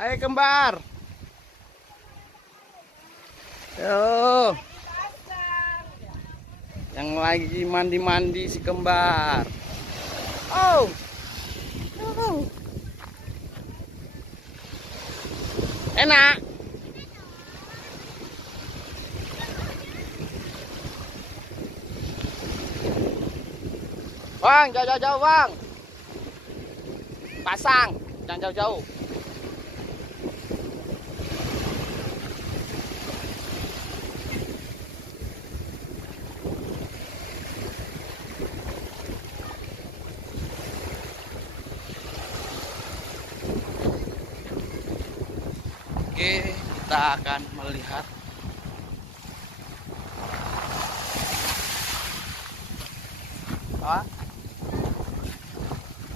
Hai kembar. Yo. Yang lagi mandi-mandi si kembar. Oh. Oh. Enak. Bang, jauh-jauh bang. Pasang, jangan jauh-jauh. Oke, kita akan melihat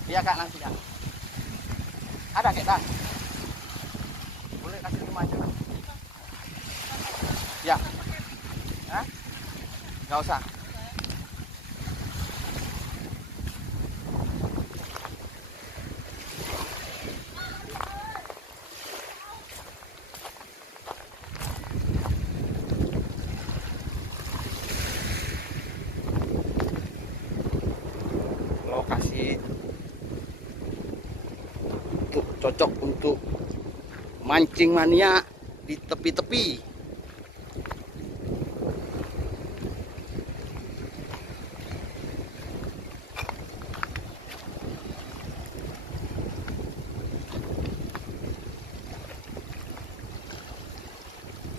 iya kak nanti kak. Ada kita. Boleh kasih 5 aja kan? Ya. Hah? Gak usah. Lokasi untuk cocok untuk mancing mania di tepi-tepi.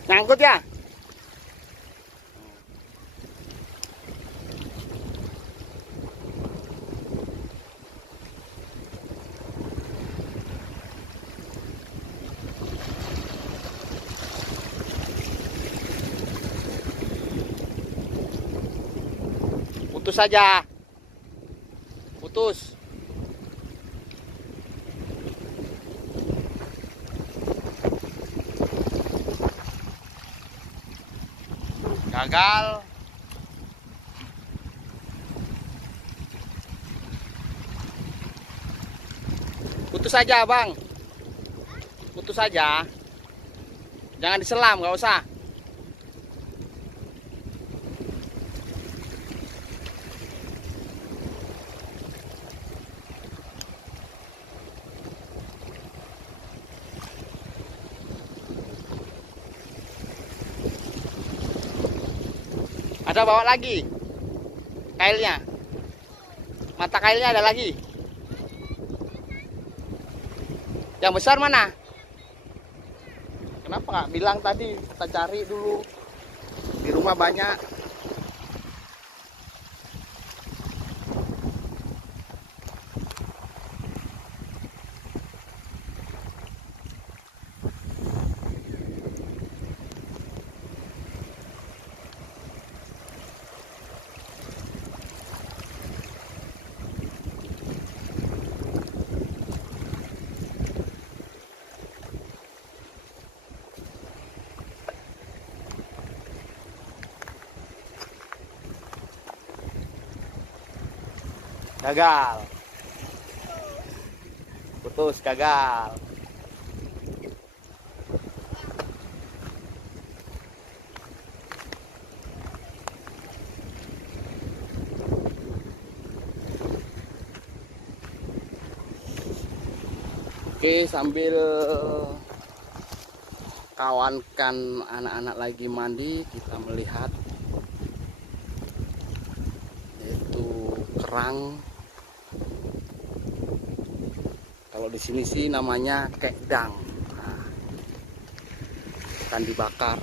Nyangkut ya? Putus saja. Putus. Gagal. Putus saja, Bang. Putus saja. Jangan diselam, nggak usah. Ada bawa lagi kailnya, mata kailnya ada lagi. Yang besar mana? Kenapa nggak bilang tadi? Kita cari dulu di rumah banyak. Gagal. Putus, gagal. Oke, sambil kawankan anak-anak lagi mandi, kita melihat yaitu kerang. Kalau di sini sih namanya kedang. Nah, akan dibakar.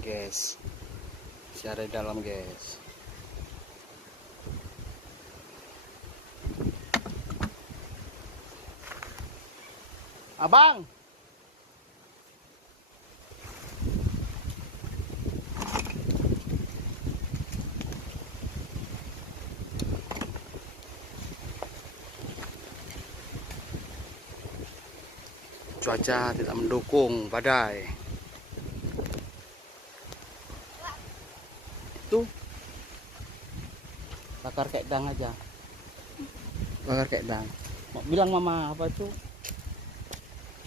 guys. Masih ada di dalam guys. Abang, cuaca tidak mendukung, badai. Itu bakar kedang aja, bakar kedang. Mau bilang mama apa itu?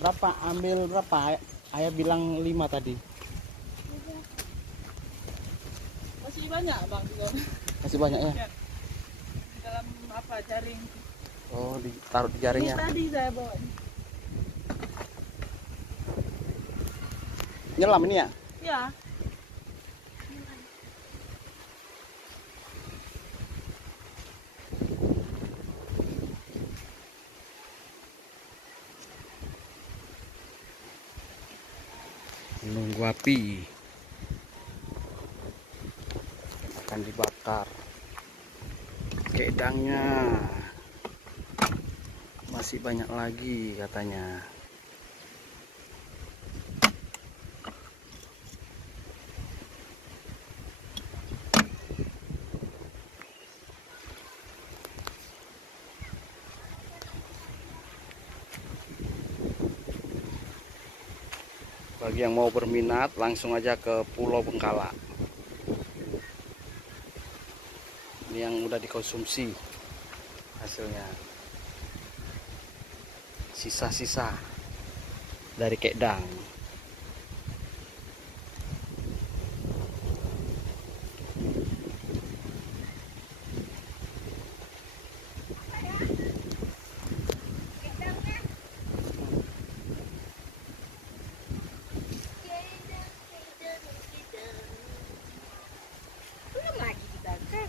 Berapa? Ambil berapa? Ayah bilang 5 tadi. Masih banyak bang juga. Masih banyak ya? Ya. Di dalam apa jaring? Oh, ditaruh di jaringnya. Ini tadi saya bawa. Nyelam ini ya? Ya. Menunggu api akan dibakar. Kedangnya masih banyak lagi katanya. Bagi yang mau berminat langsung aja ke Pulau Bengkala. Ini yang udah dikonsumsi hasilnya. Sisa-sisa dari kedang. Belum lagi dibakar.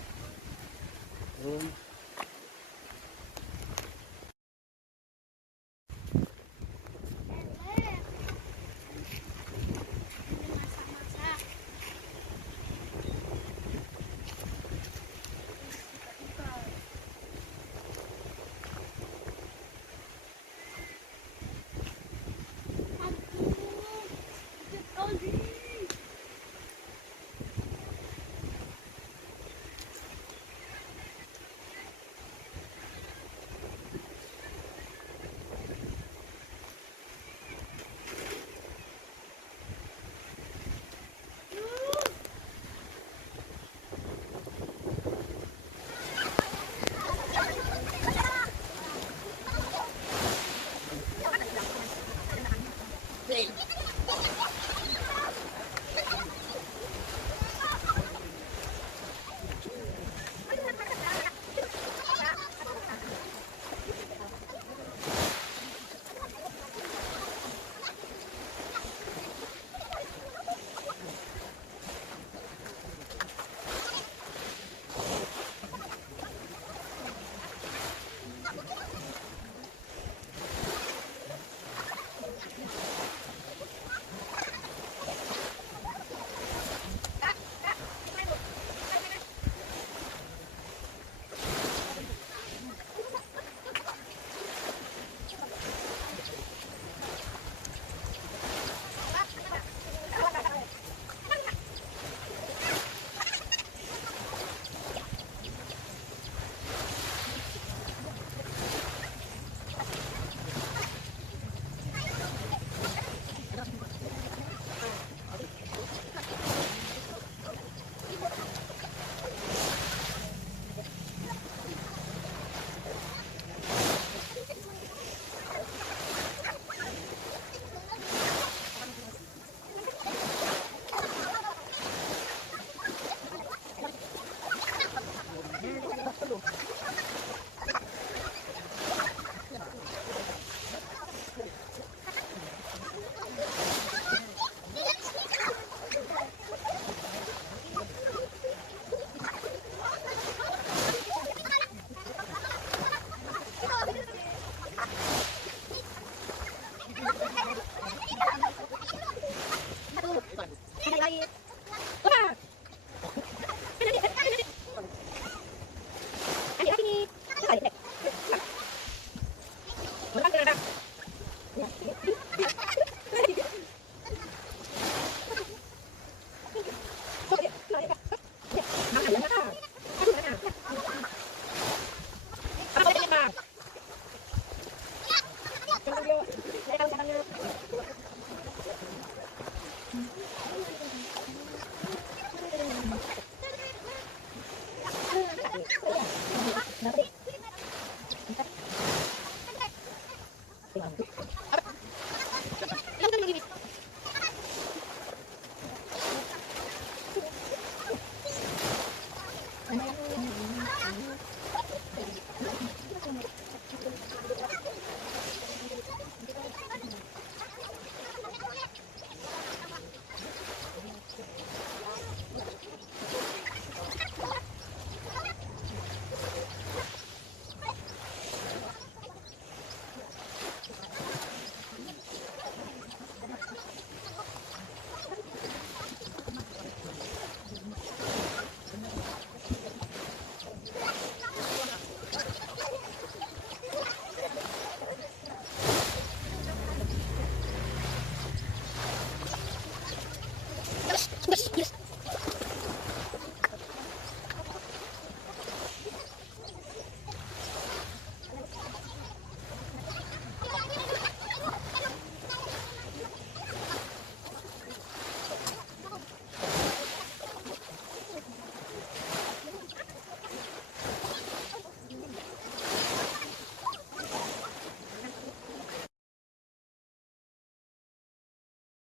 Baby.